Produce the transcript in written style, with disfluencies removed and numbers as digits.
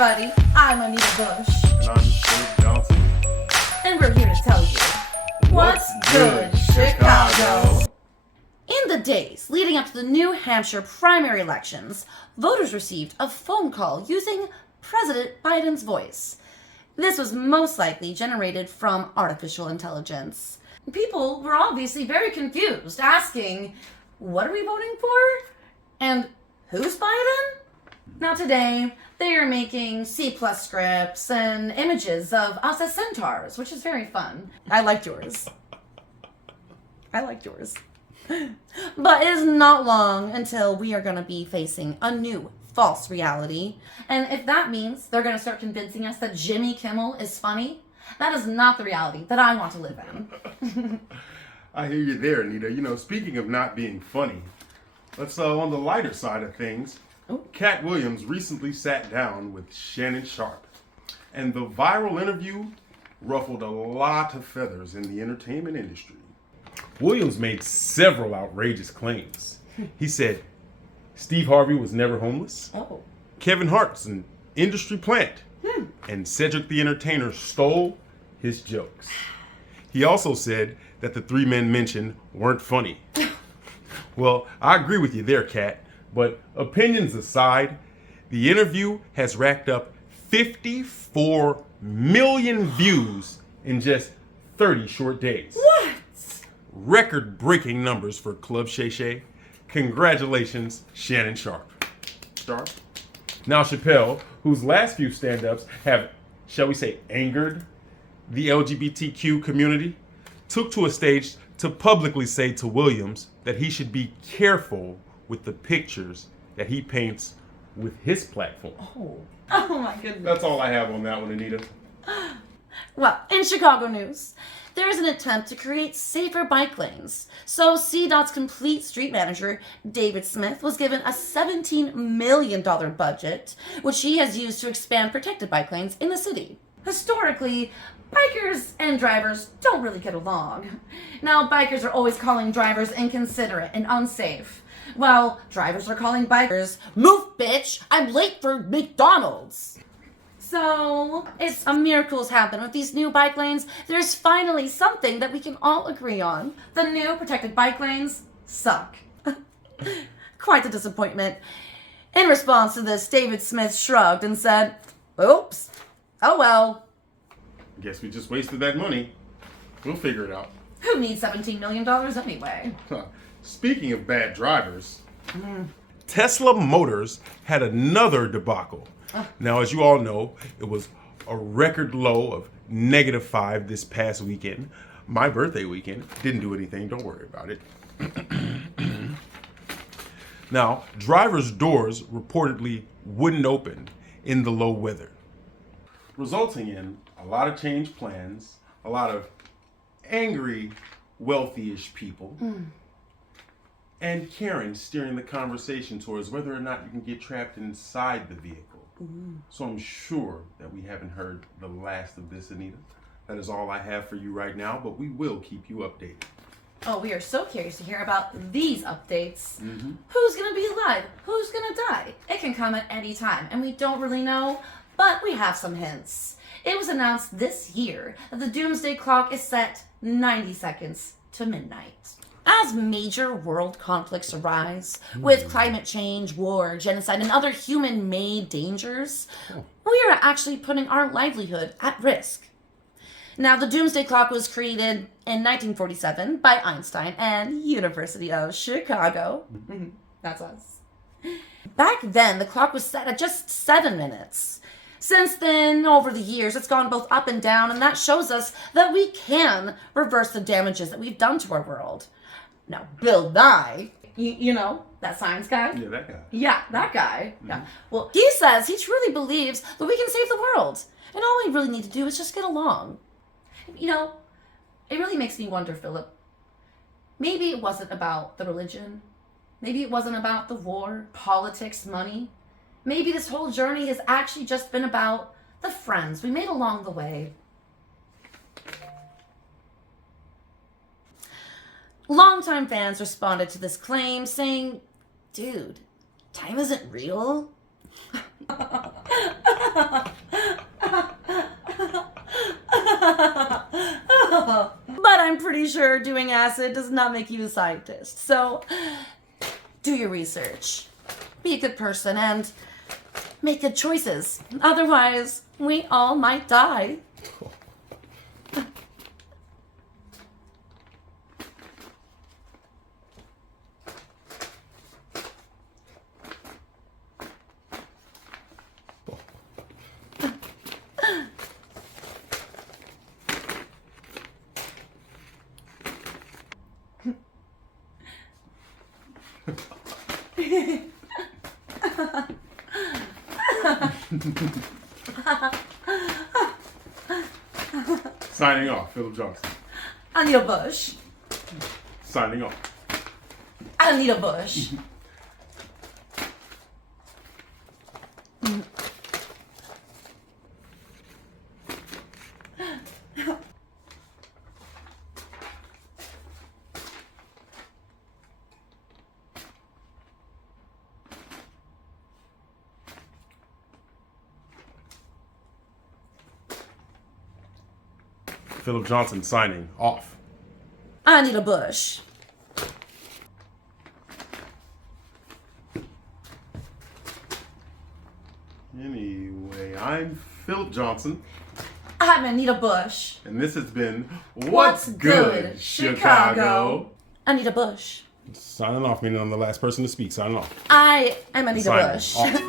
everybody, I'm Anita Bush. And I'm Joy Shantz. And we're here to tell you what's good, Chicago. In the days leading up to the New Hampshire primary elections, voters received a phone call using President Biden's voice. This was most likely generated from artificial intelligence. People were obviously very confused, asking, what are we voting for? And who's Biden? Now today, they are making C+ scripts and images of us as centaurs, which is very fun. I liked yours. But it is not long until we are going to be facing a new false reality. And if that means they're going to start convincing us that Jimmy Kimmel is funny, that is not the reality that I want to live in. I hear you there, Anita. You know, speaking of not being funny, let's on the lighter side of things. Cat Williams recently sat down with Shannon Sharpe, and the viral interview ruffled a lot of feathers in the entertainment industry. Williams made several outrageous claims. He said Steve Harvey was never homeless, Kevin Hart's an industry plant, and Cedric the Entertainer stole his jokes. He also said that the three men mentioned weren't funny. Well, I agree with you there, Cat. But opinions aside, the interview has racked up 54 million views in just 30 short days. What? Record-breaking numbers for Club Shay Shay. Congratulations, Shannon Sharpe. Now Chappelle, whose last few stand-ups have, shall we say, angered the LGBTQ community, took to a stage to publicly say to Williams that he should be careful with the pictures that he paints with his platform. Oh my goodness. That's all I have on that one, Anita. Well, in Chicago news, there is an attempt to create safer bike lanes. So CDOT's complete street manager, David Smith, was given a $17 million budget, which he has used to expand protected bike lanes in the city. Historically, bikers and drivers don't really get along. Now, bikers are always calling drivers inconsiderate and unsafe. Well, drivers are calling bikers, move bitch, I'm late for McDonald's. So, it's a miracle's happened with these new bike lanes. There's finally something that we can all agree on. The new protected bike lanes suck. Quite a disappointment. In response to this, David Smith shrugged and said, oops, oh well. Guess we just wasted that money. We'll figure it out. Who needs $17 million anyway? Speaking of bad drivers, Tesla Motors had another debacle. Now, as you all know, it was a record low of -5 this past weekend. My birthday weekend. Didn't do anything. Don't worry about it. Now, drivers' doors reportedly wouldn't open in the low weather, resulting in a lot of changed plans, a lot of angry, wealthy-ish people, and Karen steering the conversation towards whether or not you can get trapped inside the vehicle. So I'm sure that we haven't heard the last of this, Anita. That is all I have for you right now, but we will keep you updated. Oh, we are so curious to hear about these updates. Who's going to be alive? Who's going to die? It can come at any time, and we don't really know, but we have some hints. It was announced this year that the doomsday clock is set 90 seconds to midnight. As major world conflicts arise, with climate change, war, genocide, and other human-made dangers, we are actually putting our livelihood at risk. Now, the doomsday clock was created in 1947 by Einstein and University of Chicago. That's us. Back then, the clock was set at just 7 minutes. Since then, over the years, it's gone both up and down, and that shows us that we can reverse the damages that we've done to our world. Now, Bill Nye, you know, that science guy? Yeah, that guy. Yeah, that guy. Yeah. Well, he says he truly believes that we can save the world. And all we really need to do is just get along. You know, it really makes me wonder, Philip. Maybe it wasn't about the religion. Maybe it wasn't about the war, politics, money. Maybe this whole journey has actually just been about the friends we made along the way. Longtime fans responded to this claim saying, dude, time isn't real. pretty sure doing acid does not make you a scientist. So, do your research. Be a good person and make good choices. Otherwise, we all might die. Cool. Signing off, Philip Johnson. Anita Bush. Signing off. Anita Bush. Philip Johnson signing off. Anita Bush. Anyway, I'm Philip Johnson. I'm Anita Bush. And this has been What's Good, Chicago? Anita Bush. Signing off, meaning I'm the last person to speak. Signing off. I am Anita Signing Bush. off.